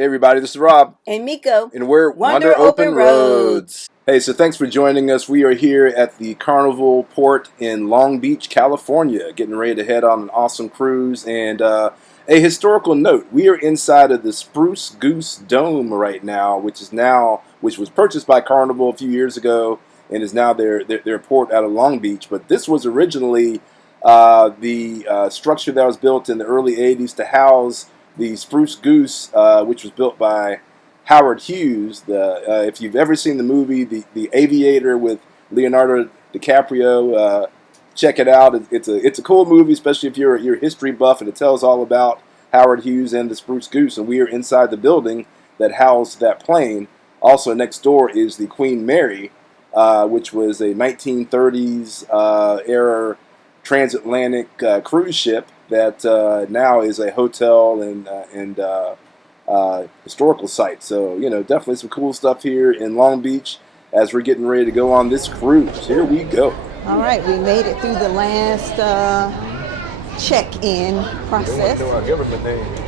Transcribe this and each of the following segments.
Hey everybody, this is Rob. And Miko. And we're Wander Open Roads. Hey, so thanks for joining us. We are here at the Carnival Port in Long Beach, California, getting ready to head on an awesome cruise. And a historical note, we are inside of the Spruce Goose Dome right now, which was purchased by Carnival a few years ago and is now their port out of Long Beach. But this was originally the structure that was built in the early 80s to house the Spruce Goose, which was built by Howard Hughes. If you've ever seen the movie The Aviator with Leonardo DiCaprio, check it out. It's a cool movie, especially if you're a history buff, and it tells all about Howard Hughes and the Spruce Goose. And we are inside the building that housed that plane. Also next door is the Queen Mary, which was a 1930s era transatlantic cruise ship that now is a hotel and historical site. So, definitely some cool stuff here in Long Beach as we're getting ready to go on this cruise. Here we go. All right, we made it through the last check-in process. They want to know our government names.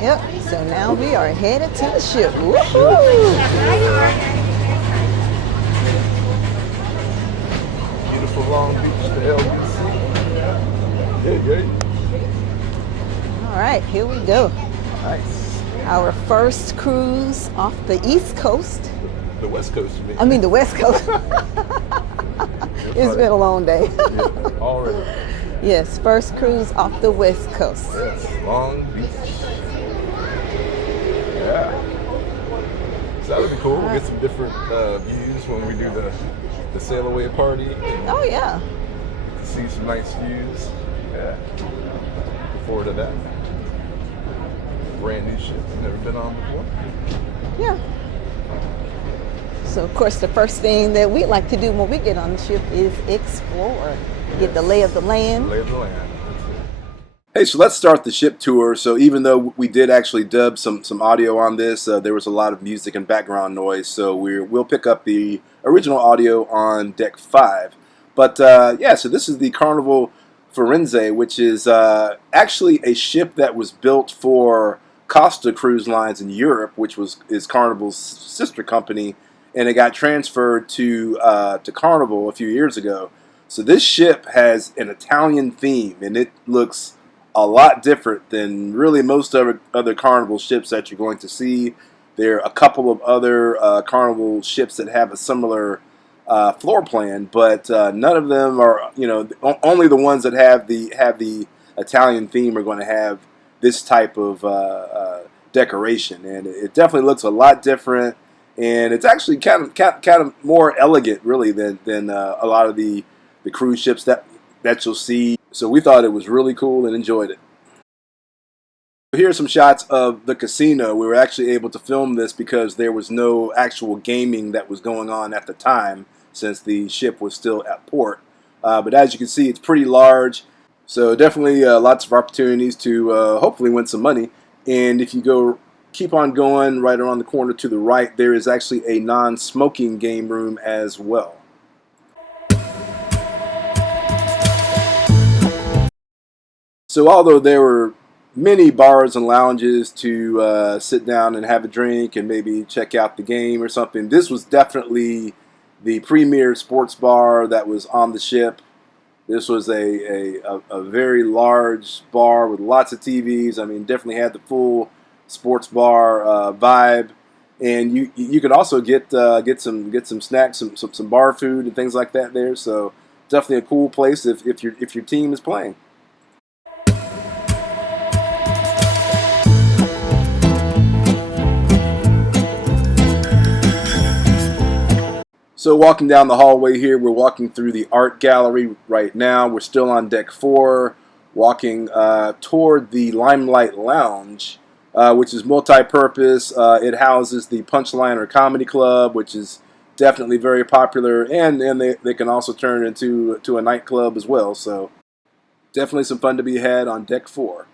Yep, so now we are headed to the ship. Woohoo! Beautiful Long Beach to LBC. Yeah. All right, here we go. Nice. Our first cruise off the East Coast. The West Coast, you mean? I mean the West Coast. It's been a long day. Yeah, already. Yes, first cruise off the West Coast. Yes, Long Beach. Yeah. So that'll be cool. We'll get some different views when we do the sail away party. Oh yeah. See some nice views. Yeah. Look forward to that. Brand new ship I've never been on before. Yeah. So of course the first thing that we like to do when we get on the ship is explore. Get the lay of the land. The lay of the land. That's it. Hey, so let's start the ship tour. So even though we did actually dub some audio on this, there was a lot of music and background noise. So we'll pick up the original audio on deck 5. But yeah, so this is the Carnival Firenze, which is actually a ship that was built for Costa Cruise Lines in Europe, which is Carnival's sister company, and it got transferred to Carnival a few years ago. So this ship has an Italian theme, and it looks a lot different than really most other Carnival ships that you're going to see. There are a couple of other Carnival ships that have a similar floor plan, but none of them are, only the ones that have the Italian theme are going to have this type of decoration, and it definitely looks a lot different, and it's actually kind of more elegant, really, than a lot of the cruise ships that you'll see. So we thought it was really cool and enjoyed it. Here are some shots of the casino. We were actually able to film this because there was no actual gaming that was going on at the time, since the ship was still at port. But as you can see, it's pretty large. So definitely lots of opportunities to hopefully win some money. And if you keep on going right around the corner to the right, there is actually a non-smoking game room as well. So although there were many bars and lounges to sit down and have a drink and maybe check out the game or something, this was definitely the premier sports bar that was on the ship. This was a very large bar with lots of TVs. I mean, definitely had the full sports bar vibe, and you could also get some snacks, some bar food and things like that there. So definitely a cool place if your team is playing. So walking down the hallway here, we're walking through the art gallery right now. We're still on deck 4, walking toward the Limelight Lounge, which is multi-purpose. It houses the Punchliner Comedy Club, which is definitely very popular, and they can also turn into a nightclub as well. So definitely some fun to be had on deck 4.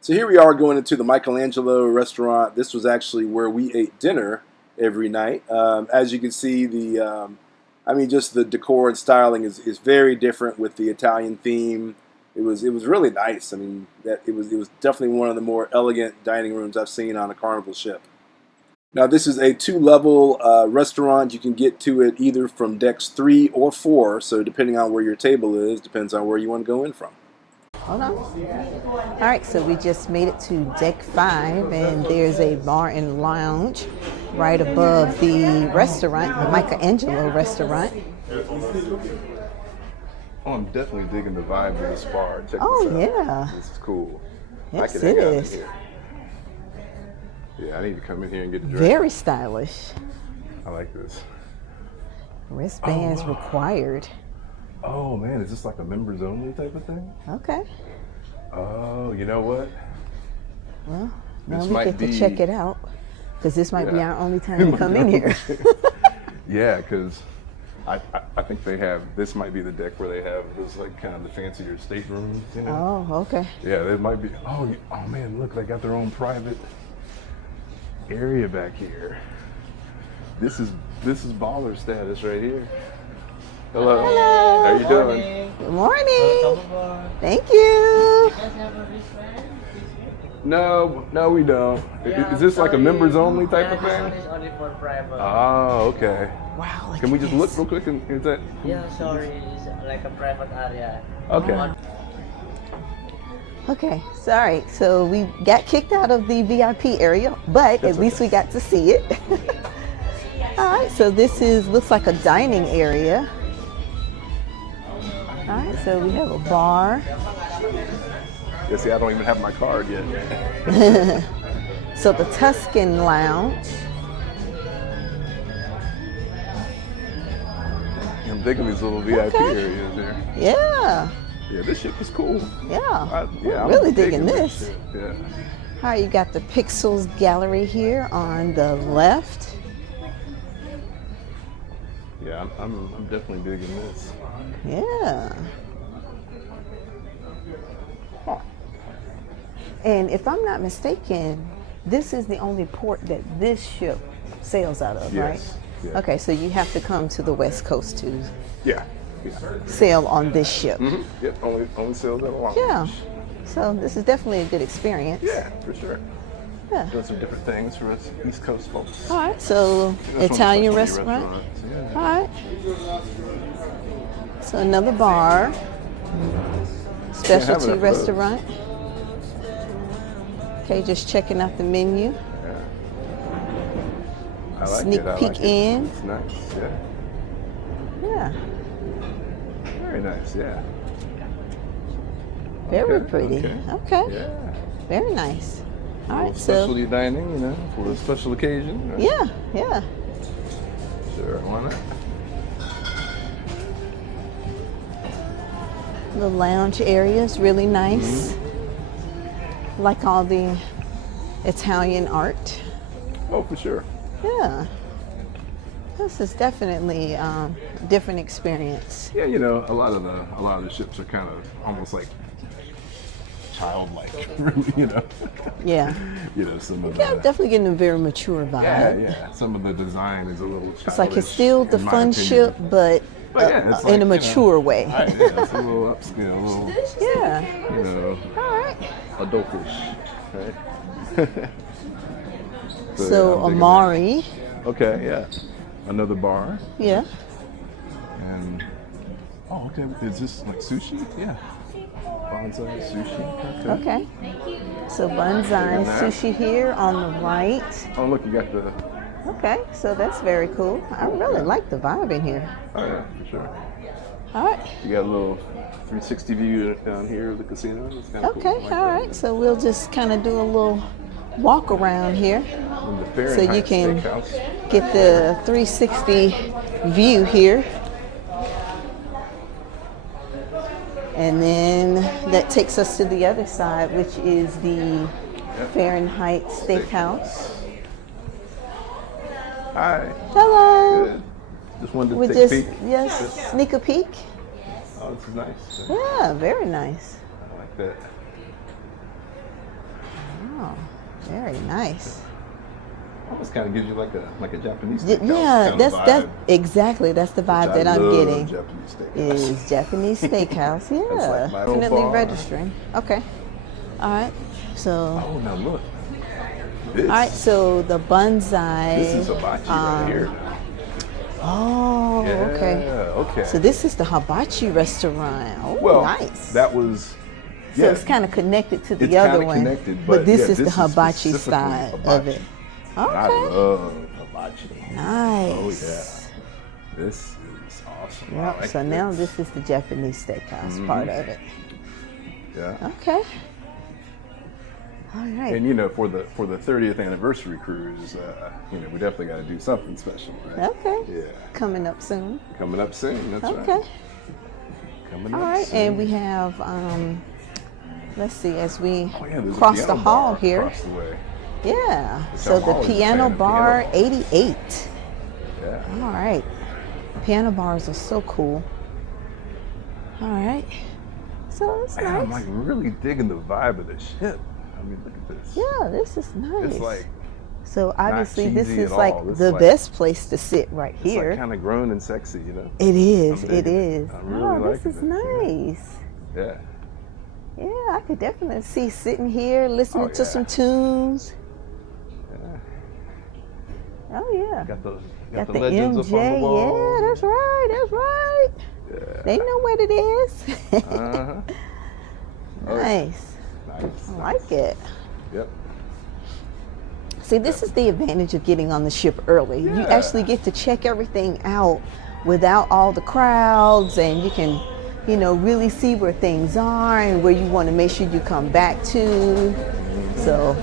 So here we are going into the Michelangelo restaurant. This was actually where we ate dinner every night. As you can see, just the decor and styling is very different with the Italian theme. it was really nice. I mean, that it was definitely one of the more elegant dining rooms I've seen on a Carnival ship. Now, this is a 2-level restaurant. You can get to it either from decks 3 or 4. So depending on where your table is, depends on where you want to go in from. Hold on. All right, so we just made it to deck 5, and there's a bar and lounge right above the restaurant, the Michelangelo restaurant. Oh, I'm definitely digging the vibe of this bar. Check Oh, this out. yeah. This is cool. Yes, I can hang it out in is. here. Yeah, I need to come in here and get a drink. Very stylish. I like this. Wristbands required. Oh man, is this like a members only type of thing? Okay. Oh, you know what? Well, now This we might get to be- check it out, because this might be Yeah. our only time to come in here. Yeah, because I think they have, this might be the deck where they have those like kind of the fancier staterooms, you know? Oh, okay. Yeah, there might be, oh man, look, they got their own private area back here. This is baller status right here. Hello. Hello. How you doing? Good morning. Welcome aboard. Thank you. You guys have a wristband? No, we don't. Yeah, Is this like a sorry. members only type Yeah, of this thing? one is only for private. Oh, okay. Wow. Can we just look real quick? And is that Yeah, sorry, it's like a private area. okay? Okay, sorry. So we got kicked out of the VIP area, but That's at least okay. we got to see it. All right, so this looks like a dining area. All right, so we have a bar. Yeah, see, I don't even have my card yet. So the Tuscan Lounge. I'm digging these little VIP Okay. areas here. Yeah, Yeah, this ship is cool. yeah. Yeah, I'm Really digging this. shit. Yeah. All right, you got the Pixels Gallery here on the left. Yeah, I'm definitely digging this. Yeah. And if I'm not mistaken, this is the only port that this ship sails out of, Yes, right? yeah. Okay, so you have to come to the West Coast to Yeah. sail on this ship. Mm-hmm. Yep. Only sails at a long Yeah. beach. So this is definitely a good experience. Yeah, for sure. Yeah. Doing some different things for us East Coast folks. All right, so This one's Italian specialty restaurant. restaurants, All Yeah. right. So another bar. Specialty enough of those. restaurant. Okay, just checking out the menu. I like Sneak it. I peek like it. in. It's nice. Yeah. Yeah, Very nice. Yeah. very Okay, pretty. okay. Okay, Yeah. very nice. All right, so Specialty dining, you know, for a special occasion. Right? yeah, yeah. Sure. Why not? The lounge area is really nice. Like all the Italian art. Oh, for sure. Yeah. This is definitely a different experience. Yeah, you know, a lot of the ships are kind of almost like childlike, really, you know. Yeah. You know, some of Yeah, I'm the definitely getting a very mature vibe. yeah. Some of the design is a little childish. It's like it's still the in my fun opinion. ship, but Yeah, it's in a like, mature way. Right, yeah, it's a little upscale, a little, Yeah. you know, All right. adultish, right? So yeah, I'm digging Amari. that. Okay, yeah. Another bar. Yeah. And oh, okay. Is this like sushi? Yeah. Bonsai sushi. Okay. Okay. So Banzai that. sushi here on the right. Oh, look, you got the. Okay, so that's very cool. I really like the vibe in here. Oh yeah, for sure. All right. You got a little 360 view down here of the casino. It's kind of Okay, cool. I like all that. right. So we'll just kind of do a little walk around here And the so Fahrenheit you can Steakhouse. get the 360 view here. And then that takes us to the other side, which is the Fahrenheit Steakhouse. Hi. Hello. Good. Just wanted to We take just, a peek. yes, sneak a peek. Oh, this is nice. Yeah, very nice. I like that. Oh, very nice. This kind of gives you like a Japanese Yeah, steakhouse that's kind of vibe. exactly that's the vibe Which that I I'm love getting. Japanese steakhouse. Is Japanese steakhouse. Yeah, like my own definitely bar. registering. Okay, all right. So, Oh, now look. This. all right. So the bonsai. This is hibachi right here. Oh, Yeah, okay. okay. So this is the hibachi restaurant. Oh, Well, nice. that was. So Yeah, it's kind of connected to the it's other kinda one, connected, but but this yeah, is the this is hibachi specifically side of hibachi. it. And I Okay, love hibachi. nice. Oh yeah, this is awesome. I Yep. like So now this is the Japanese steakhouse part of it. Yeah. Okay. All right. And you know, for the 30th anniversary cruise, you know, we definitely got to do something special, right? Okay. Yeah. Coming up soon. Coming up soon. That's Okay. right. Coming All up right. soon. And we have, let's see, as we Oh, yeah, there's a cross the piano hall bar here. across the way. Yeah. Which So I'm the always a fan piano of bar piano bars. 88. Yeah. All right. Piano bars are so cool. All right. So it's Man, nice. I'm like really digging the vibe of the ship. I mean, look at this. Yeah, this is nice. It's like so obviously this cheesy is at like all. This the is like- best place to sit right it's here. like kind of grown and sexy, you know? It is. I'm It digging is. I'm really Oh, this liking is it, yeah. nice. Yeah. Yeah, I could definitely see sitting here listening Oh, to yeah. some tunes. Yeah. Oh yeah. Got the the legends MJ. up on the wall. Yeah, that's right. That's right. Yeah. They know what it is. Uh-huh. Oh, yeah. Nice. Nice. I like it. Yep. See, this is the advantage of getting on the ship early. You Yeah. actually get to check everything out without all the crowds, and you can, you know, really see where things are and where you want to make sure you come back to. So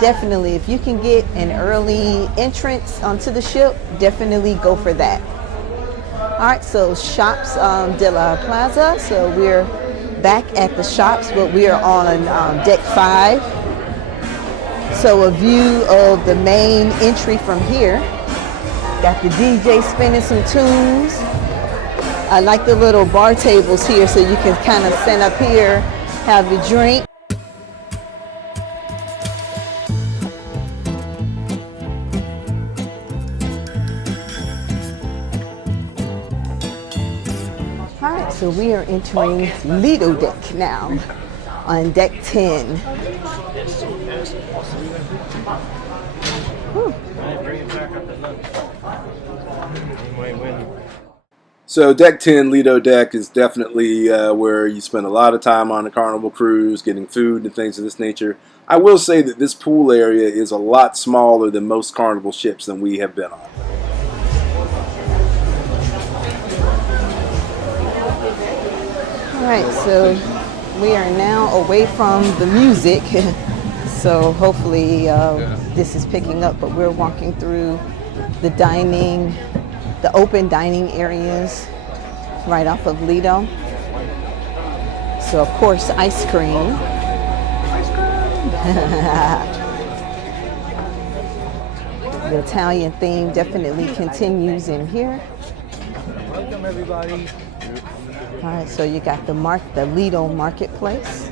definitely, if you can get an early entrance onto the ship, definitely go for that. All right, so Shops de la Plaza. So we're back at the shops, but we are on deck 5. So a view of the main entry from here. Got the DJ spinning some tunes. I like the little bar tables here so you can kind of stand up here, have your drink. All right, so we are entering Lido deck now on deck 10. Whew. So deck 10, Lido deck, is definitely where you spend a lot of time on a Carnival cruise, getting food and things of this nature. I will say that this pool area is a lot smaller than most Carnival ships than we have been on. All right, so we are now away from the music. So hopefully this is picking up, but we're walking through the dining, the open dining areas right off of Lido. So of course, ice cream. The Italian theme definitely continues in here. Welcome everybody. All right, so you got the Lido Marketplace.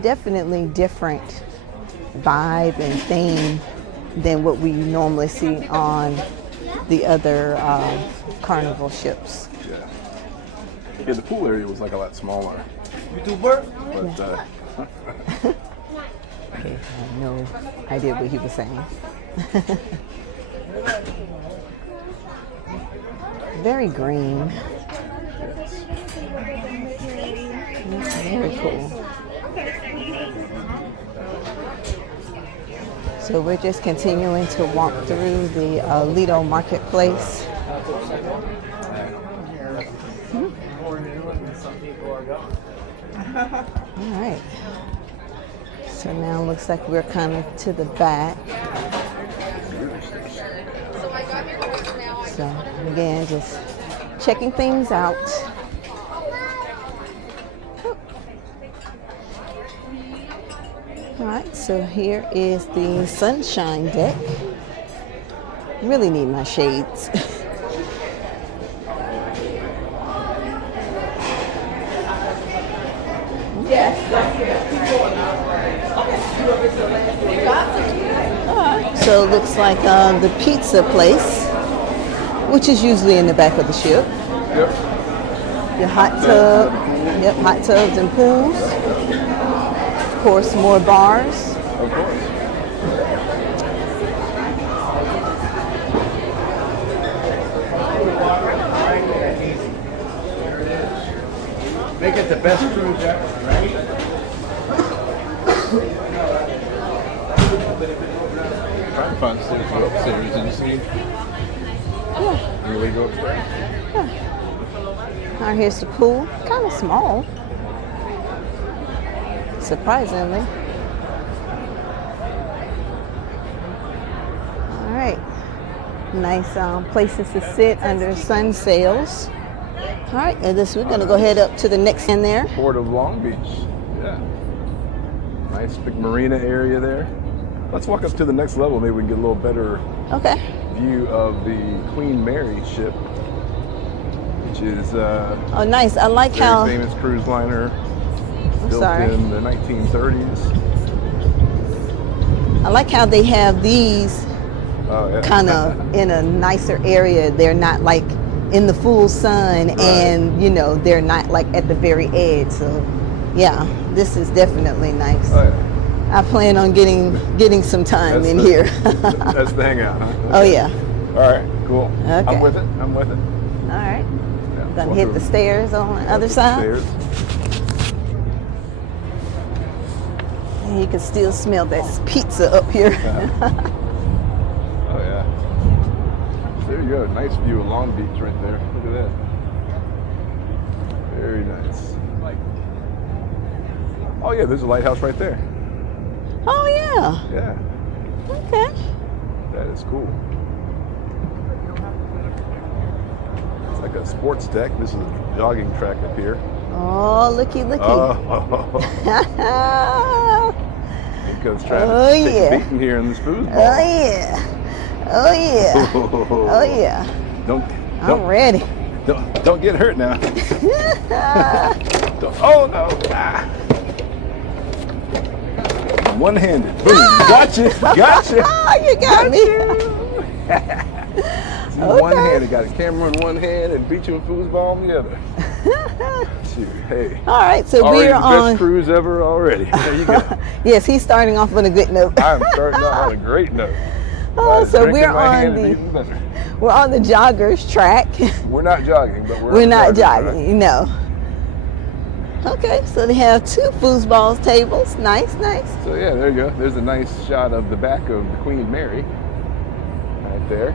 Definitely different vibe and theme than what we normally see on the other Carnival ships. Yeah. Yeah, the pool area was like a lot smaller. YouTuber? But Okay, I have no idea what he was saying. Very green. Very cool. So we're just continuing to walk through the Lido Marketplace. All right. So now it looks like we're kind of to the back. So again, just checking things out. All right, so here is the sunshine deck. Really need my shades. Yes. So it looks like the pizza place, which is usually in the back of the ship. Yep. Your hot tub. Yep, hot tubs and pools. Of course, more bars. Of course. Make it the best cruise ever, right? Trying to find Stateroom upstairs. Did you see? Yeah. Really go upstairs? All right, here's the pool. Kind of small, surprisingly. All right. Nice places to sit under sun sails. All right, and we're going to go head up to the next end there. Port of Long Beach. Yeah. Nice big marina area there. Let's walk up to the next level. Maybe we can get a little better Okay. view of the Queen Mary ship, which is Oh, nice. I like very how. famous cruise liner built sorry. in the 1930s. I like how they have these Oh, yeah. kind of in a nicer area. They're not like in the full sun, and you know they're not like at the very edge. So, yeah, this is definitely nice. Oh, yeah. I plan on getting some time That's in the- here. That's the hangout, huh? Oh yeah. All right, cool. Okay. I'm with it. I'm with it. All right. Yeah, Gonna walk hit over- the stairs on the walk other up the side. stairs. And you can still smell that pizza up here. Oh yeah. There you go. Nice view of Long Beach right there. Look at that. Very nice. Oh yeah, there's a lighthouse right there. Oh yeah. Yeah, Okay. that is cool. It's like a sports deck. This is a jogging track up here. Oh, looky. Oh, Nico's trying Oh, to take yeah. a beating here in this foosball. Oh yeah. Oh yeah. Oh yeah. Don't I'm ready. don't get hurt now. Oh no! Ah. One-handed. Boom! Gotcha! Gotcha! Oh, you got me. One-handed. Got a camera in one hand and beat you in foosball in the other. Shoot, hey. All right, so Already we're the on. best cruise ever already. There you go. Yes, he's starting off on a good note. I'm starting out on a great note. Oh, so Drinking we're my on hand and the eating better. joggers track. We're not jogging, but We're on not the track. jogging, no. Okay, so they have 2 foosball tables. Nice, nice. So yeah, there you go. There's a nice shot of the back of the Queen Mary, right there,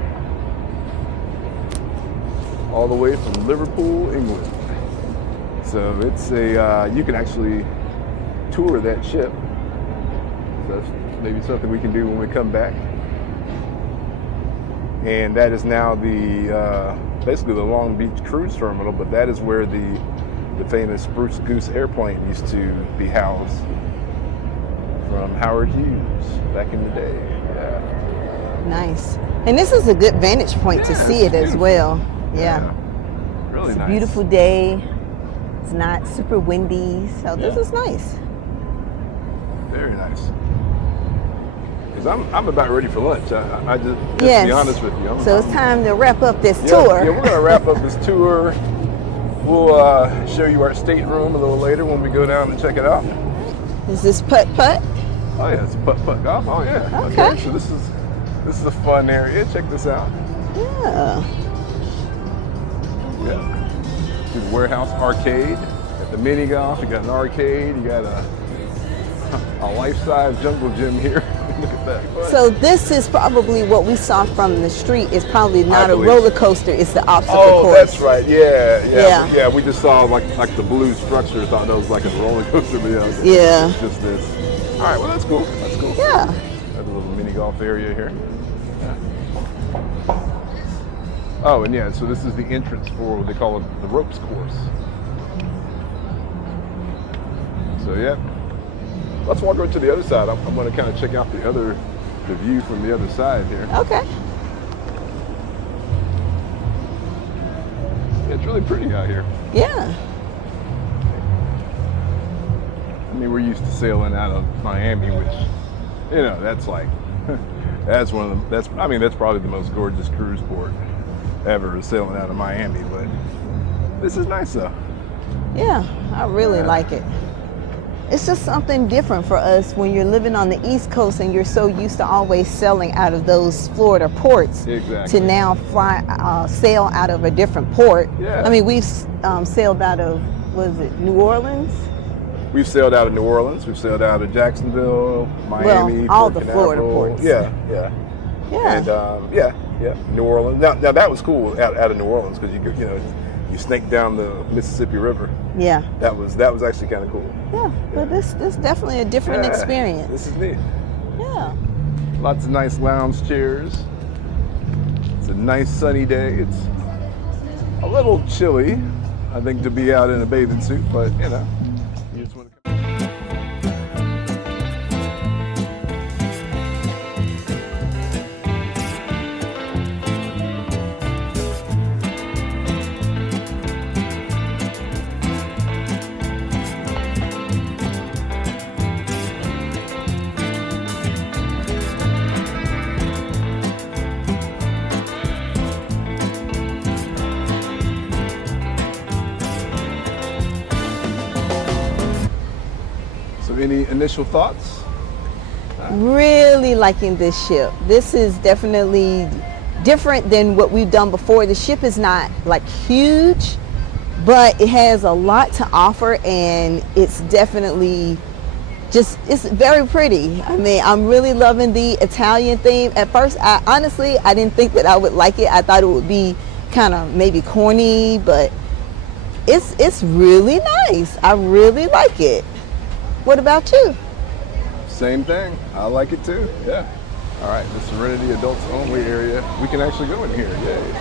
all the way from Liverpool, England. So it's a you can actually tour that ship. So that's maybe something we can do when we come back. And that is now the basically the Long Beach cruise terminal, but that is where the famous Spruce Goose airplane used to be housed from Howard Hughes back in the day. Yeah. Nice. And this is a good vantage point to Yeah, see it's it as beautiful. well. Yeah. Really It's nice. a beautiful day. It's not super windy, so this Yeah. is nice. Very nice. Because I'm about ready for lunch. I just to Yes. be honest with you. So it's time to wrap up this Yeah, tour. Yeah, we're gonna wrap up this tour. We'll show you our stateroom a little later when we go down and check it out. Is this putt-putt? Oh yeah, it's a putt golf. Oh yeah. Okay. So this is a fun area. Check this out. Yeah. Yeah. See the warehouse arcade. Got the mini golf. You got an arcade. You got a life-size jungle gym here. Look at that. So this is probably what we saw from the street. It's probably not a believe roller coaster. It's the obstacle Oh, course. that's right. Yeah. Yeah. We just saw like the blue structure. Thought that was like a roller coaster, but yeah. Yeah. It's just this. All right. Well, that's cool. That's cool. Yeah. Got a little mini golf area here. Oh, and yeah. So this is the entrance for what they call it the ropes course. So yeah. Let's walk over to the other side. I'm going to kind of check out the view from the other side here. Okay. It's really pretty out here. Yeah. I mean, we're used to sailing out of Miami, which, that's like That's one of the. That's probably the most gorgeous cruise port ever, sailing out of Miami. But this is nice though. Yeah, I really like it. It's just something different for us when you're living on the East Coast and you're so used to always sailing out of those Florida ports. Exactly. To now sail out of a different port. Yeah. I mean, we've sailed out of, was it New Orleans? We've sailed out of New Orleans. We've sailed out of Jacksonville, Miami, Well, all Port the Florida Canaveral. ports. Yeah. Yeah. And New Orleans. Now that was cool out of New Orleans because you snake down the Mississippi River. Yeah. That was actually kind of cool. Yeah, but this definitely a different experience. This is neat. Yeah. Lots of nice lounge chairs. It's a nice sunny day. It's a little chilly, I think, to be out in a bathing suit, but you just want to. Any initial thoughts? Really liking this ship. This is definitely different than what we've done before. The ship is not like huge, but it has a lot to offer, and it's definitely it's very pretty. I mean, I'm really loving the Italian theme. At first, I didn't think that I would like it. I thought it would be kind of maybe corny, but it's really nice. I really like it. What about you? Same thing. I like it too. Yeah. All right, the Serenity adults only area. We can actually go in here. Yay.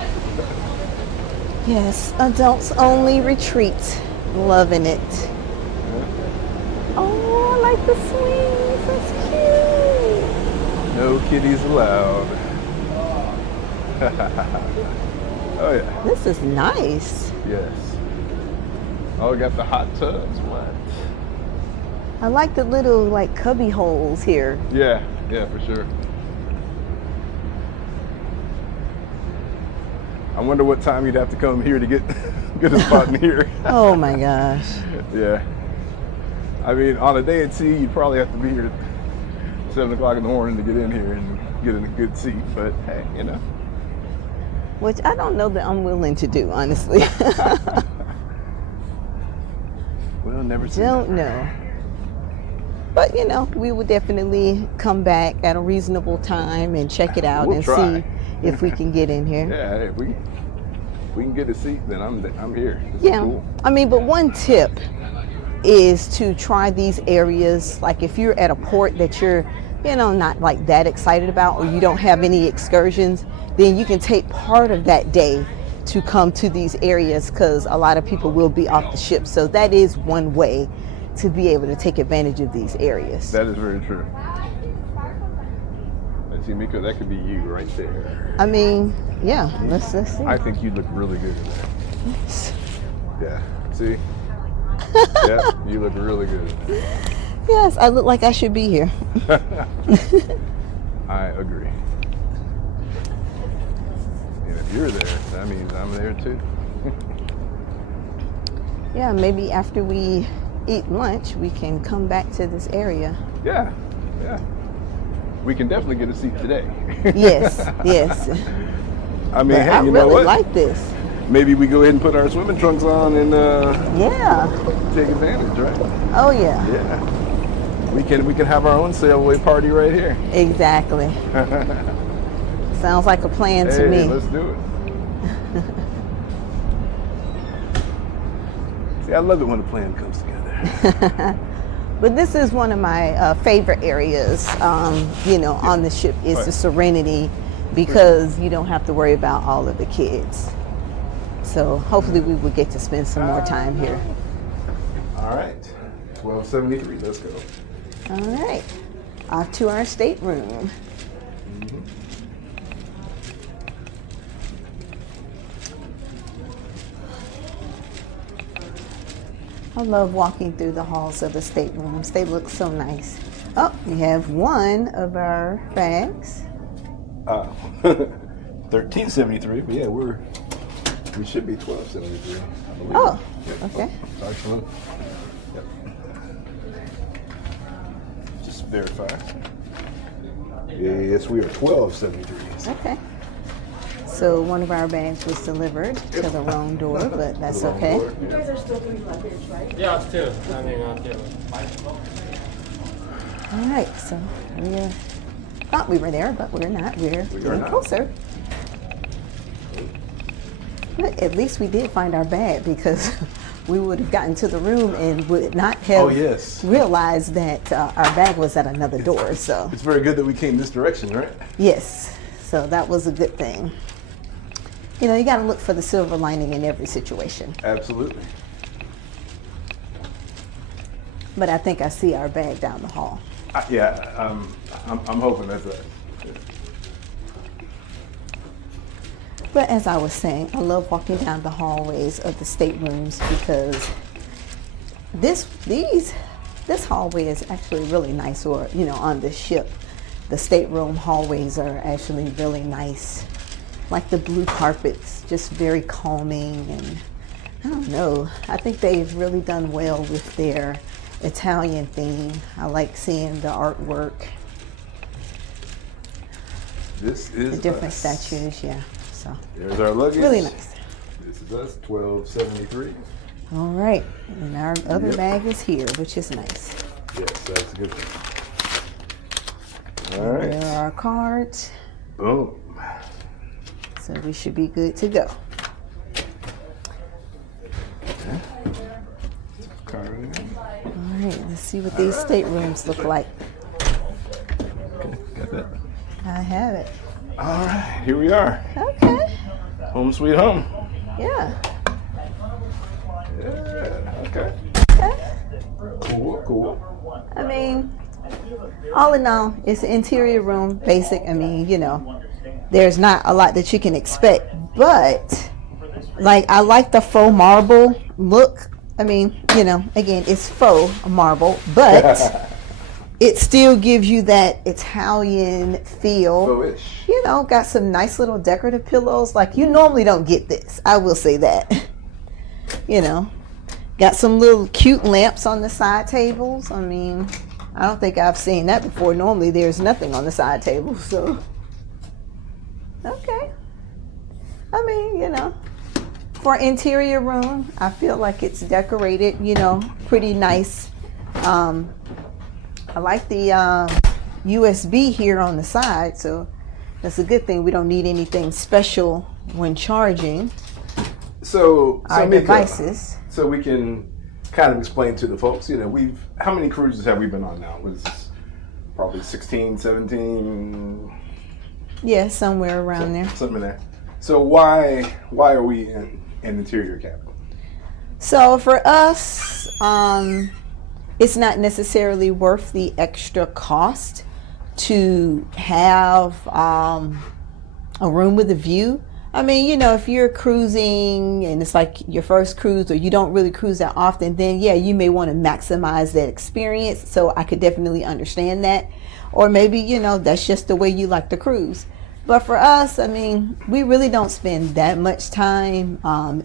Yes, adults only retreat. Loving it. Yeah. Oh, I like the swings. That's cute. No kitties allowed. Oh yeah. This is nice. Yes. Oh, we got the hot tubs. What? I like the little like cubby holes here. Yeah, for sure. I wonder what time you'd have to come here to get a spot in here. Oh my gosh. Yeah. I mean, on a day at sea, you'd probably have to be here at 7 o'clock in the morning to get in here and get in a good seat. But hey, Which I don't know that I'm willing to do, honestly. We'll never see. Don't know. But we will definitely come back at a reasonable time and check it out. We'll see if we can get in here. Yeah, if we can get a seat, then I'm here. This Yeah. is cool. I mean, but one tip is to try these areas. Like if you're at a port that you're, not like that excited about, or you don't have any excursions, then you can take part of that day to come to these areas, because a lot of people will be off the ship. So that is one way to be able to take advantage of these areas. That is very true. And see, Miko, that could be you right there. I mean, yeah, let's see. I think you'd look really good in that. Yeah, see? Yeah, you look really good. Yes, I look like I should be here. I agree. And if you're there, that means I'm there too. Yeah, maybe after we eat lunch, we can come back to this area. Yeah. We can definitely get a seat today. Yes. I mean, hey, I you know really what? like this. Maybe we go ahead and put our swimming trunks on and Yeah. take advantage, right? Oh yeah. Yeah. We can have our own sail away party right here. Exactly. Sounds like a plan to me. Hey, let's do it. See, I love it when a plan comes together. But this is one of my favorite areas, on the ship is the Serenity, because you don't have to worry about all of the kids. So hopefully we will get to spend some more time here. All right, 1273, let's go. All right, off to our stateroom. I love walking through the halls of the staterooms. They look so nice. Oh, we have one of our bags. 1373. But yeah, we should be 1273. Oh, Yep. okay. Sorry, salute. Yep. Just verify. Yes, we are 1273. Okay. So one of our bags was delivered to the wrong door, but that's okay. You guys are still doing luggage, right? Yeah, it's two. I mean, All right, so we thought we were there, but we're not. We're getting not. closer. But at least we did find our bag, because we would have gotten to the room and would not have realized that our bag was at another door. So It's very good that we came this direction, right? yes, so that was a good thing. You know, you got to look for the silver lining in every situation. Absolutely. But I think I see our bag down the hall. I'm hoping that's right. But as I was saying, I love walking down the hallways of the staterooms, because this hallway is actually really nice. Or, you know, on this ship, the stateroom hallways are actually really nice. Like the blue carpets, just very calming, and I don't know. I think they've really done well with their Italian theme. I like seeing the artwork. This is The different us. statues, yeah. So There's our luggage. really nice. This is us, 1273. All right, and our other Yep. bag is here, which is nice. Yes, that's a good thing. All right. There are our cards, Boom. so we should be good to go. Card in there. All right, let's see what these staterooms look like. Okay, got that. I have it. All right, here we are. Okay, Home sweet home. yeah. Yeah, okay. Okay. Cool. I mean, all in all, it's an interior room, basic. I mean, you know, there's not a lot that you can expect, but like, I like the faux marble look. I mean, you know, again, it's faux marble, but it still gives you that Italian feel. Faux-ish. You know, got some nice little decorative pillows. Like, you normally don't get this. I will say that. You know, got some little cute lamps on the side tables. I mean, I don't think I've seen that before. Normally there's nothing on the side tables, so. Okay. I mean, you know, for interior room, I feel like it's decorated, you know, pretty nice. I like the USB here on the side, so that's a good thing. We don't need anything special when charging So our Mika, devices. so we can kind of explain to the folks, you know, how many cruises have we been on now? Was this probably 16, 17? Yeah, somewhere around there. Something in there. So why are we in interior cabin? So for us, it's not necessarily worth the extra cost to have a room with a view. I mean, you know, if you're cruising and it's like your first cruise, or you don't really cruise that often, then yeah, you may want to maximize that experience. So I could definitely understand that. Or maybe, you know, that's just the way you like to cruise. But for us, I mean, we really don't spend that much time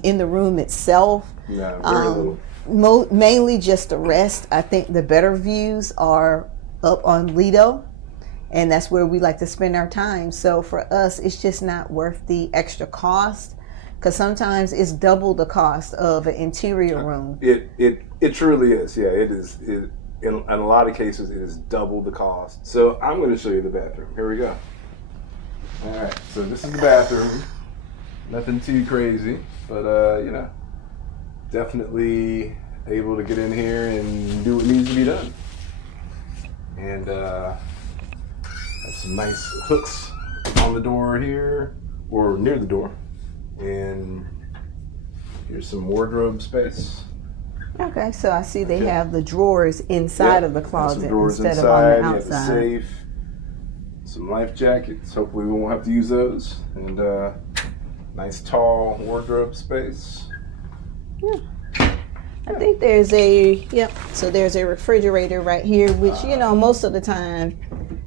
in the room itself. No, very little. Mainly just the rest. I think the better views are up on Lido, and that's where we like to spend our time. So for us, it's just not worth the extra cost, because sometimes it's double the cost of an interior room. It truly is. Yeah, it is. In a lot of cases, it is double the cost. So I'm going to show you the bathroom. Here we go. All right, so this is the bathroom. Nothing too crazy, but you know, definitely able to get in here and do what needs to be done. And have some nice hooks on the door here, or near the door. And here's some wardrobe space. Okay, so I see they have the drawers inside of the closet instead of on the outside. You have a safe, some life jackets. Hopefully we won't have to use those. And nice tall wardrobe space. Yeah. I think there's so there's a refrigerator right here, which, you know, most of the time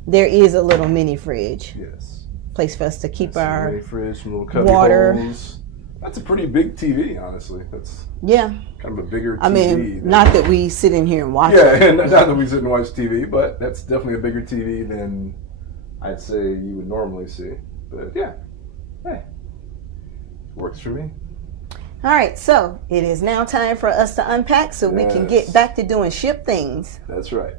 there is a little mini fridge. Yes. Place for us to keep That's our mini fridge, some little cubby water. holes. That's a pretty big TV, honestly. That's kind of a bigger TV. I mean, not that we sit in here and watch Yeah, it. and not that we sit and watch TV, but that's definitely a bigger TV than I'd say you would normally see. But yeah, hey, works for me. All right, so it is now time for us to unpack so we can get back to doing ship things. That's right.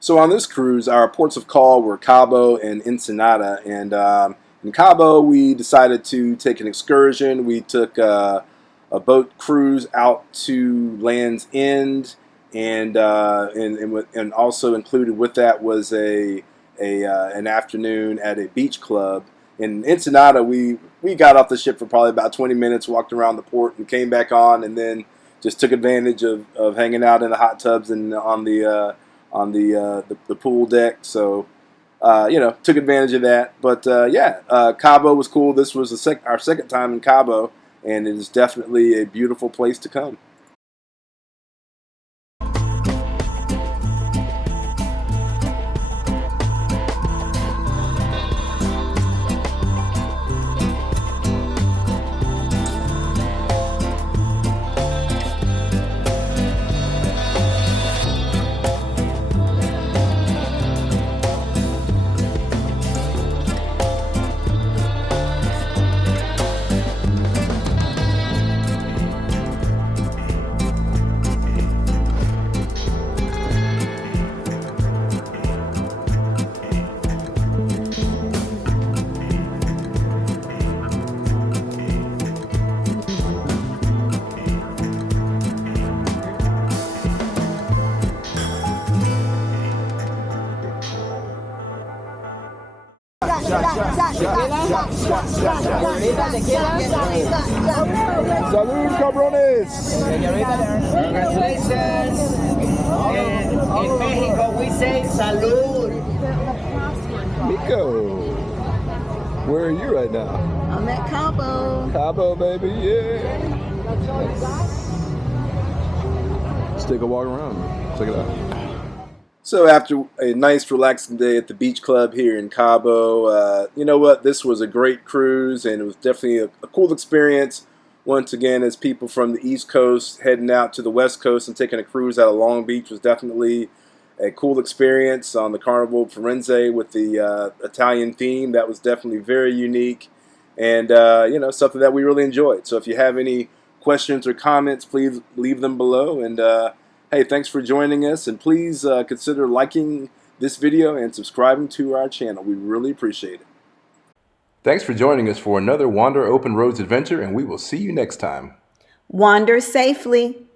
So on this cruise, our ports of call were Cabo and Ensenada. And in Cabo, we decided to take an excursion. We took a boat cruise out to Land's End, and also included with that was an afternoon at a beach club. In Ensenada, we got off the ship for probably about 20 minutes, walked around the port, and came back on, and then just took advantage of hanging out in the hot tubs and on the pool deck. So took advantage of that. But Cabo was cool. This was our second time in Cabo, and it is definitely a beautiful place to come. Salud, cabrones! Congratulations. In Mexico, we say salud. Nico, where are you right now? I'm at Cabo. Cabo, baby, yeah. Let's take a walk around. Check it out. So after a nice relaxing day at the beach club here in Cabo, you know what? This was a great cruise, and it was definitely a cool experience. Once again, as people from the East Coast heading out to the West Coast and taking a cruise out of Long Beach was definitely a cool experience on the Carnival Firenze with the Italian theme. That was definitely very unique, and something that we really enjoyed. So if you have any questions or comments, please leave them below. And hey, thanks for joining us, and please consider liking this video and subscribing to our channel. We really appreciate it. Thanks for joining us for another Wander Open Roads adventure, and we will see you next time. Wander safely.